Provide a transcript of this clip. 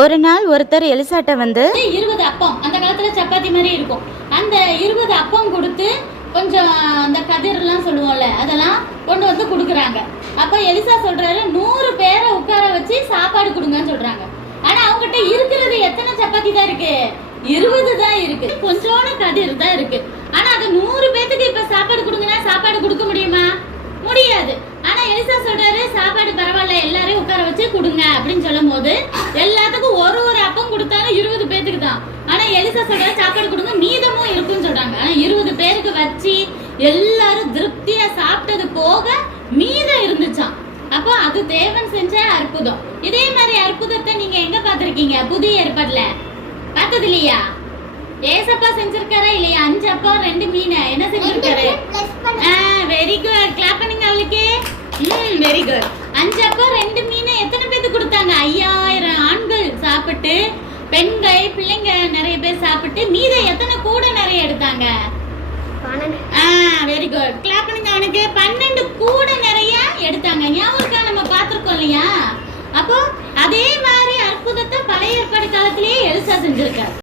ஒரு நாள் ஒருத்தர் எலிசாட்ட வந்து 20 அப்பம், அந்த காலத்துல சப்பாத்தி மாதிரி இருக்கும், அந்த 20 அப்பம் கொடுத்து கொஞ்சம் அந்த கதிரெல்லாம் சொல்லுவோம்ல அதெல்லாம் கொண்டு வந்து கொடுக்குறாங்க. அப்ப எலிசா சொல்றாரு 100 பேரை உட்கார வச்சு சாப்பாடு கொடுங்கன்னு சொல்றாங்க. ஆனா அவங்ககிட்ட இருக்கிறது எத்தனை சப்பாத்தி தான் இருக்கு? 20 தான் இருக்கு, கொஞ்சோட கதிர் தான் இருக்கு. ஆனா அது 100 பேத்துக்கு இப்ப சாப்பாடு கொடுங்கன்னா சாப்பாடு கொடுக்க முடியுமா? முடியாது. ஆனா எலிசா சொல்றாரு சாப்பாடு பரவாயில்ல, எல்லாரையும் உட்கார வச்சு கொடுங்க அப்படின்னு சொல்லும் போது எல்லாத்துக்கும் ஒரு ஒரு அப்பம் கொடுத்தாலும் 20 பேத்துக்கு தான். ஆனா எலிசா சொல்றாரு சாப்பாடு கொடுங்க, மீதமும் இருக்குன்னு சொல்றாங்க. ஆனா 20 பேருக்கு வச்சு எல்லாரும் திருப்தியா சாப்பிட்டது போக மீதம் இருந்துச்சாம். அப்போ அது தேவன் செஞ்ச அற்புதம். இதே மாதிரி அற்புதத்தை நீங்க எங்க பாத்திருக்கீங்க? புதிய ஏற்பாடுல பார்த்தது இல்லையா? ஏசப்பா செஞ்சிருக்காரா இல்லையா? 5 அப்பம் 2 மீன் என்ன செஞ்சிருக்காரு? வெரி குட், கிளாப் பண்ணுங்க அவளுக்கு. Very good. 5 அப்பம் 2 மீன் எத்தனை பேருக்கு கொடுத்தாங்க? 5000 ஆண்கள் சாப்பிட்டு, பெண்கள் பிள்ளைங்க நிறைய பேர் சாப்பிட்டு, மீதம் எத்தனை கூட நிறைய எடுத்தாங்க? வெரி குட், கிளாப் பண்ணுங்க அவனுக்கு. 12 கூட நிறைய எடுத்தாங்க. ஞாபகம் நம்ம பார்த்திருக்கோம் இல்லையா? அப்போ அதே மாதிரி அற்புதத்தை பழைய ஏற்பாடு காலத்திலேயே எலிசா செஞ்சிருக்காரு.